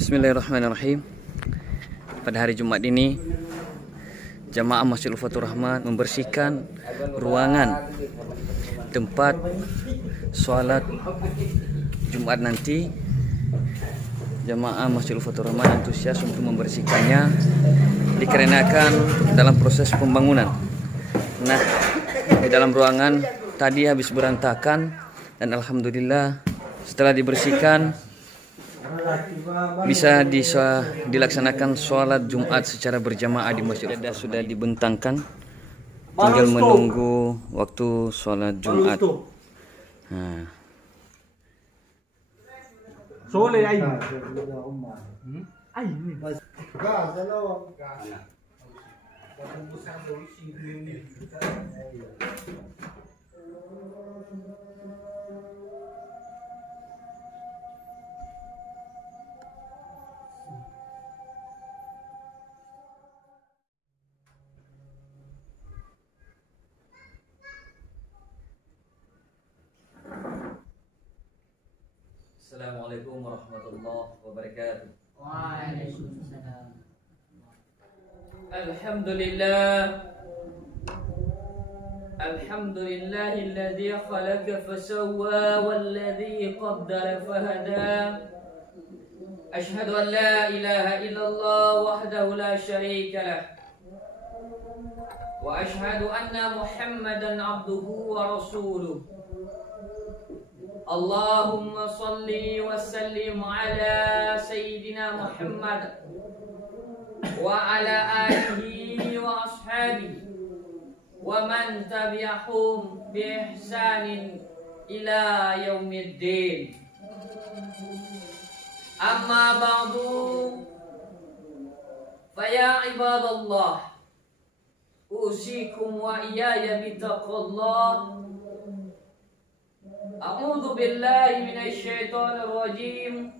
Bismillahirrahmanirrahim. Pada hari Jumat ini, jamaah Masjid Lufatul Rahman membersihkan ruangan tempat sholat Jumat nanti. Jamaah Masjid Lufatul Rahman antusias untuk membersihkannya dikarenakan dalam proses pembangunan. Nah, di dalam ruangan tadi habis berantakan dan alhamdulillah setelah dibersihkan bisa dilaksanakan sholat Jumat secara berjamaah di masjid. Sudah dibentangkan, tinggal menunggu waktu sholat Jumat. Nah. Soleh ay. Assalamualaikum warahmatullahi wabarakatuh. Waalaikumsalam. Alhamdulillah. Alhamdulillahilladzi khalaqa fasawwa walladzi qaddara fahada. Ashhadu an la ilaha illallah wahdahu la syarika lah. Wa ashhadu anna Muhammadan abduhu wa rasuluh. Allahumma salli wa sallim ala Sayyidina Muhammad wa ala alihi wa ashabihi wa man tabi'ahum bi ihsanin ila yaumiddin. Amma ba'du, fa ya ibadallah, usikum wa iyaya bitaqwallah. A'udzu billahi minasy syaithanir rajim.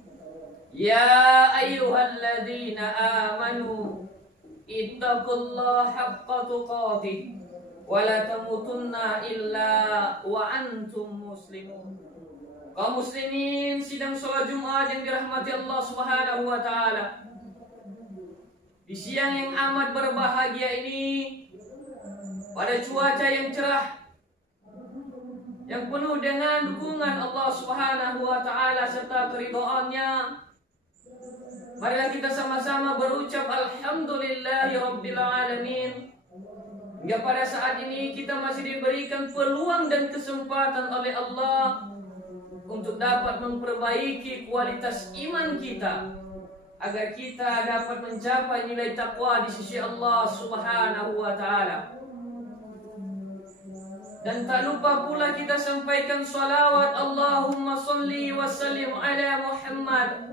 Ya ayyuhalladzina amanu ittaqullaha haqqa tuqatih wa la tamutunna illa wa antum muslimun. Kaum muslimin sidang salat Jumat yang dirahmati Allah Subhanahu wa taala. Di siang yang amat berbahagia ini, pada cuaca yang cerah yang penuh dengan dukungan Allah Subhanahu wa taala serta keridhaannya, marilah kita sama-sama berucap alhamdulillahi rabbil alamin. Hingga pada saat ini kita masih diberikan peluang dan kesempatan oleh Allah untuk dapat memperbaiki kualitas iman kita agar kita dapat mencapai nilai takwa di sisi Allah Subhanahu wa taala. Dan tak lupa pula kita sampaikan salawat Allahumma salli wa sallim ala Muhammad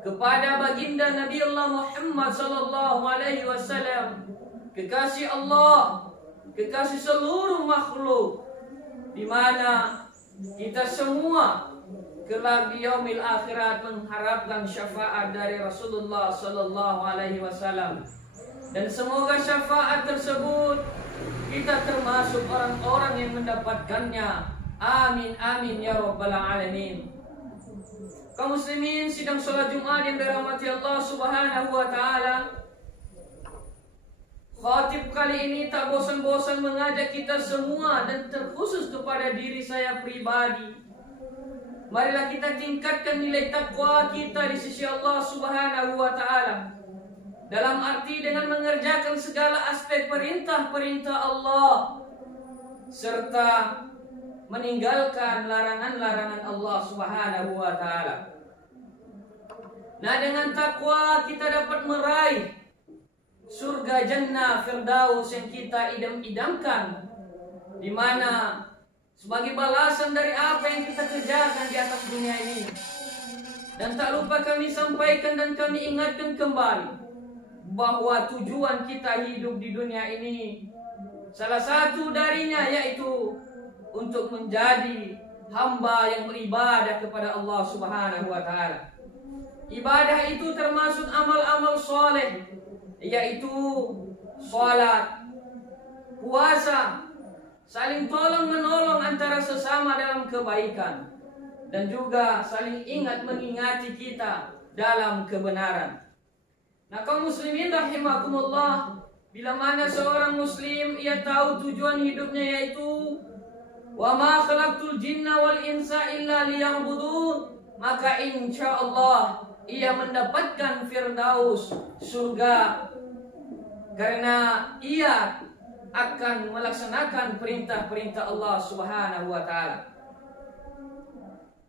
kepada baginda Nabi Allah Muhammad sallallahu alaihi wasallam, kekasih Allah, kekasih seluruh makhluk, di mana kita semua kelak di yaumil akhirat mengharapkan syafaat dari Rasulullah sallallahu alaihi wasallam. Dan semoga syafaat tersebut kita termasuk orang-orang yang mendapatkannya. Amin amin ya rabbal alamin. Kaum muslimin sidang salat Jumat yang dirahmati Allah Subhanahu wa taala, khatib kali ini tak bosan-bosan mengajak kita semua dan terkhusus kepada diri saya pribadi. Marilah kita tingkatkan nilai takwa kita di sisi Allah Subhanahu wa taala. Dalam arti dengan mengerjakan segala aspek perintah-perintah Allah serta meninggalkan larangan-larangan Allah Subhanahu wa taala. Nah, dengan takwa kita dapat meraih surga jannah firdaus yang kita idam-idamkan, di mana sebagai balasan dari apa yang kita kerjakan di atas dunia ini. Dan tak lupa kami sampaikan dan kami ingatkan kembali bahwa tujuan kita hidup di dunia ini, salah satu darinya yaitu untuk menjadi hamba yang beribadah kepada Allah Subhanahu wa taala. Ibadah itu termasuk amal-amal soleh, yaitu salat, puasa, saling tolong menolong antara sesama dalam kebaikan, dan juga saling ingat mengingati kita dalam kebenaran. Nah, kaum muslimin rahimakumullah, bila mana seorang muslim ia tahu tujuan hidupnya, yaitu wa ma khalaqtul jinna wal insa illa liya'budun, maka insya Allah ia mendapatkan firdaus, surga, karena ia akan melaksanakan perintah-perintah Allah Subhanahu wa taala.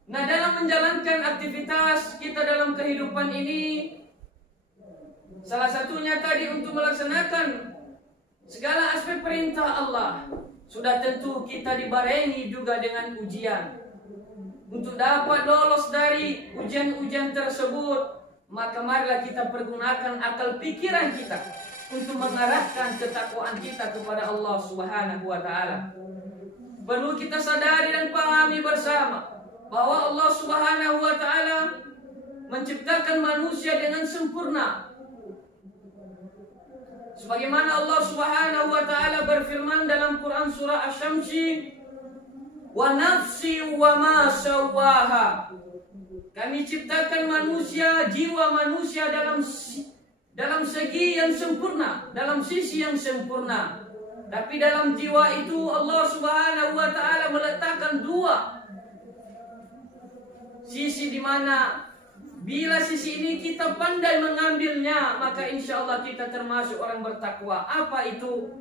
Nah, dalam menjalankan aktivitas kita dalam kehidupan ini, salah satunya tadi untuk melaksanakan segala aspek perintah Allah, sudah tentu kita dibarengi juga dengan ujian. Untuk dapat lolos dari ujian-ujian tersebut, maka marilah kita pergunakan akal pikiran kita untuk mengarahkan ketakwaan kita kepada Allah Subhanahu wa taala. Perlu kita sadari dan pahami bersama bahwa Allah Subhanahu wa taala menciptakan manusia dengan sempurna. Sebagaimana Allah Subhanahu wa taala berfirman dalam Quran surah Asy-Syamsi, "Wa nafsi wa ma sawwaha." Kami ciptakan manusia, jiwa manusia dalam segi yang sempurna, dalam sisi yang sempurna. Tapi dalam jiwa itu Allah Subhanahu wa taala meletakkan dua sisi, di mana bila sisi ini kita pandai mengambilnya, maka insya Allah kita termasuk orang bertakwa. Apa itu?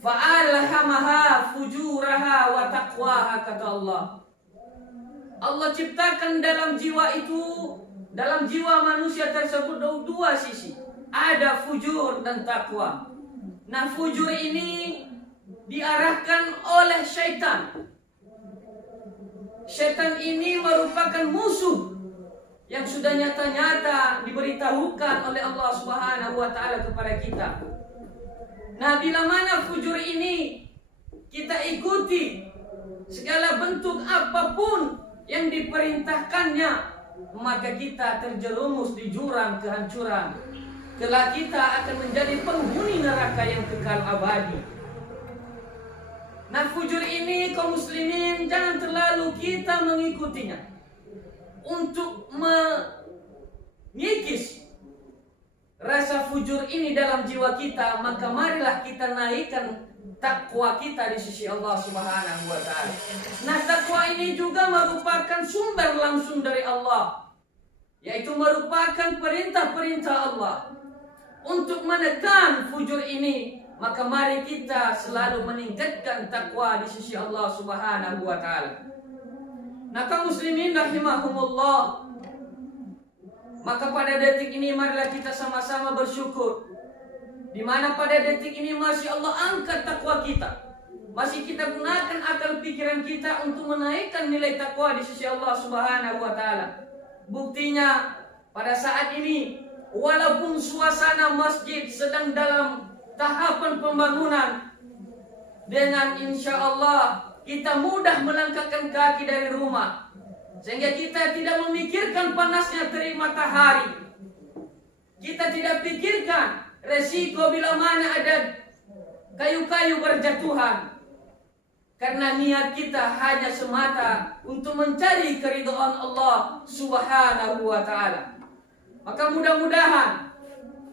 Fa'alhamaha fujuraha wa taqwaha, kata Allah. Allah ciptakan dalam jiwa itu, dalam jiwa manusia tersebut dua sisi. Ada fujur dan takwa. Nah, fujur ini diarahkan oleh syaitan. Syaitan ini merupakan musuh yang sudah nyata-nyata diberitahukan oleh Allah Subhanahu wa taala kepada kita. Nah, bila mana fujur ini kita ikuti segala bentuk apapun yang diperintahkannya, maka kita terjerumus di jurang kehancuran. Kelak kita akan menjadi penghuni neraka yang kekal abadi. Nah, fujur ini kaum muslimin jangan terlalu kita mengikutinya. Untuk mengikis rasa fujur ini dalam jiwa kita, maka marilah kita naikkan takwa kita di sisi Allah Subhanahu wa taala. Nah, takwa ini juga merupakan sumber langsung dari Allah, yaitu merupakan perintah-perintah Allah. Untuk menekan fujur ini, maka mari kita selalu meningkatkan takwa di sisi Allah Subhanahu wa taala. Nah, kaum muslimin rahimahumullah, maka pada detik ini marilah kita sama-sama bersyukur, di mana pada detik ini masih Allah angkat takwa kita. Masih kita gunakan akal pikiran kita untuk menaikkan nilai takwa di sisi Allah Subhanahu wa taala. Buktinya pada saat ini, walaupun suasana masjid sedang dalam tahapan pembangunan, dengan insya Allah kita mudah melangkahkan kaki dari rumah, sehingga kita tidak memikirkan panasnya terik matahari. Kita tidak pikirkan resiko bila mana ada kayu-kayu berjatuhan, karena niat kita hanya semata untuk mencari keridhaan Allah Subhanahu wa taala. Maka mudah-mudahan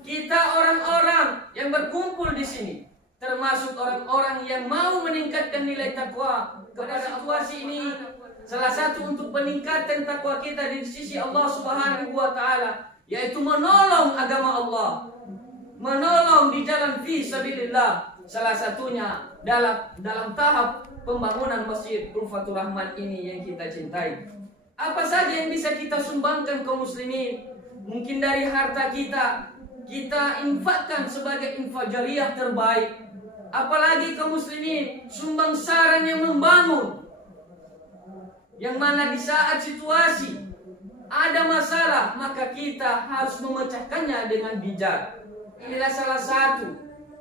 kita orang-orang yang berkumpul di sini, termasuk orang-orang yang mau meningkatkan nilai takwa kepada situasi ini, salah satu untuk peningkatan takwa kita di sisi Allah Subhanahu wa taala, yaitu menolong agama Allah, menolong di jalan fi sabilillah. Salah satunya dalam tahap pembangunan Masjid Ulfatul Rahman ini yang kita cintai. Apa saja yang bisa kita sumbangkan kaum muslimin? Mungkin dari harta kita infakkan sebagai infak jariah terbaik. Apalagi kaum muslimin sumbang saran yang membangun, yang mana di saat situasi ada masalah, maka kita harus memecahkannya dengan bijak. Inilah salah satu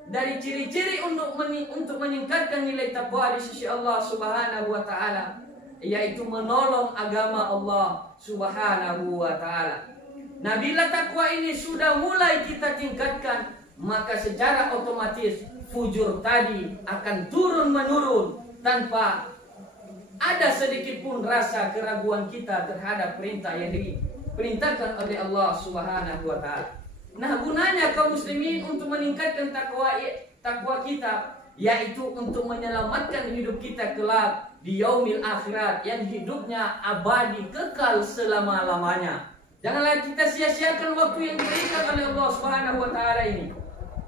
dari ciri-ciri untuk meningkatkan nilai takwa di sisi Allah Subhanahu wa taala, yaitu menolong agama Allah Subhanahu wa taala. Nah, bila takwa ini sudah mulai kita tingkatkan, maka secara otomatis fujur tadi akan turun-menurun tanpa ada sedikit pun rasa keraguan kita terhadap perintah yang diperintahkan oleh Allah Subhanahu wa taala. Nah, gunanya kaum muslimin untuk meningkatkan takwa kita, yaitu untuk menyelamatkan hidup kita kelak di yaumil akhirat, yang hidupnya abadi kekal selama-lamanya. Janganlah kita sia-siakan waktu yang diberikan oleh Allah Subhanahu wa taala ini.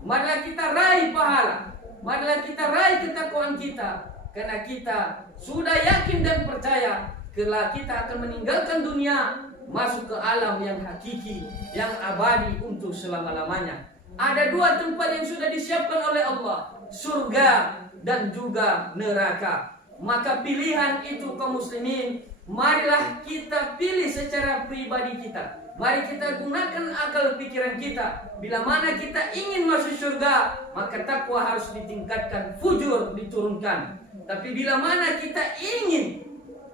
Marilah kita raih pahala, marilah kita raih ketakwaan kita, karena kita sudah yakin dan percaya kelak kita akan meninggalkan dunia, masuk ke alam yang hakiki, yang abadi untuk selama-lamanya. Ada dua tempat yang sudah disiapkan oleh Allah, surga dan juga neraka. Maka pilihan itu kaum muslimin, marilah kita pilih secara pribadi kita. Mari kita gunakan akal pikiran kita. Bila mana kita ingin masuk surga, maka takwa harus ditingkatkan, fujur diturunkan. Tapi bila mana kita ingin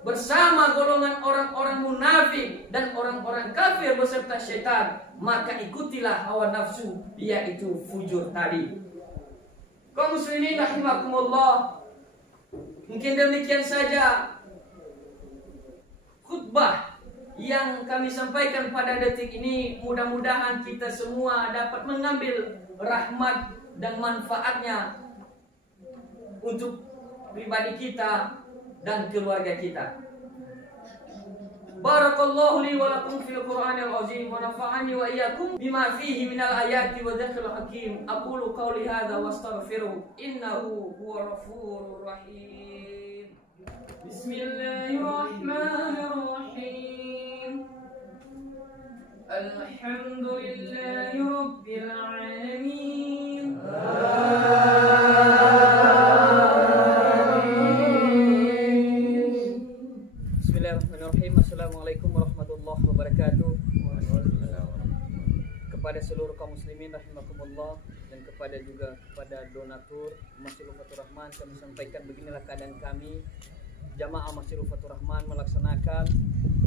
bersama golongan orang-orang munafik dan orang-orang kafir beserta syaitan, maka ikutilah hawa nafsu, yaitu fujur tadi. Kaum muslimin rahimakumullah, mungkin demikian saja khutbah yang kami sampaikan pada detik ini. Mudah-mudahan kita semua dapat mengambil rahmat dan manfaatnya untuk pribadi kita dan keluarga kita. Barakallahu li wa lakum fil Qur'anil azim wa nafa'ani wa iyyakum bima fihi minal ayati wa dzikril hakim. Aqulu qawli hadza wastaghfiru innahu huwal ghafurur rahim. Bismillahirrahmanirrahim. Alhamdulillahi rabbil alamin. Assalamualaikum warahmatullahi wabarakatuh. Kepada seluruh kaum muslimin rahimakumullah, dan kepada donatur Masjid Lufatur Rahman, kami sampaikan beginilah keadaan kami jamaah Masjid Lufatur Rahman melaksanakan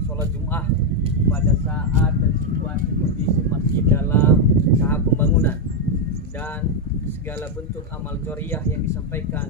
sholat Jum'ah pada saat dan situasi kondisi masjid dalam tahap pembangunan, dan segala bentuk amal jariah yang disampaikan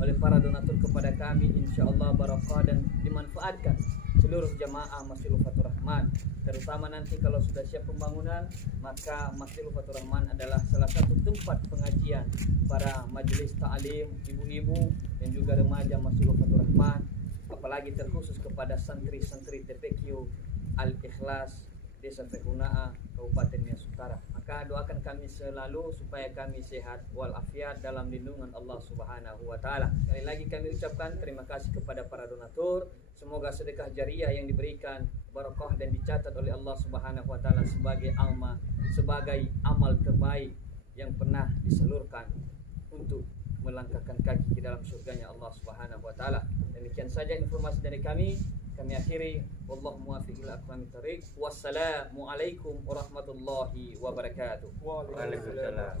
oleh para donatur kepada kami insyaallah barakah dan dimanfaatkan seluruh jamaah Masjid Lufatur Rahman. Terutama nanti kalau sudah siap pembangunan, maka Masjid Lufatur Rahman adalah salah satu tempat pengajian para majelis ta'lim, ibu-ibu dan juga remaja Masjid Lufatur Rahman, apalagi terkhusus kepada santri-santri TPQ Al-Ikhlas Desa Fehunaa, Kabupaten Nias Utara. Maka doakan kami selalu supaya kami sehat walafiat dalam lindungan Allah Subhanahu wa taala. Sekali lagi kami ucapkan terima kasih kepada para donatur. Semoga sedekah jariah yang diberikan barakah dan dicatat oleh Allah Subhanahu wa taala sebagai amal terbaik yang pernah disalurkan untuk melangkahkan kaki ke dalam surganya Allah Subhanahu wa taala. Demikian saja informasi dari kami. Kami akhiri, wallahu muwaffiq ila aqwamit thariq. Wassalamualaikum warahmatullahi wabarakatuh. Waalaikumsalam.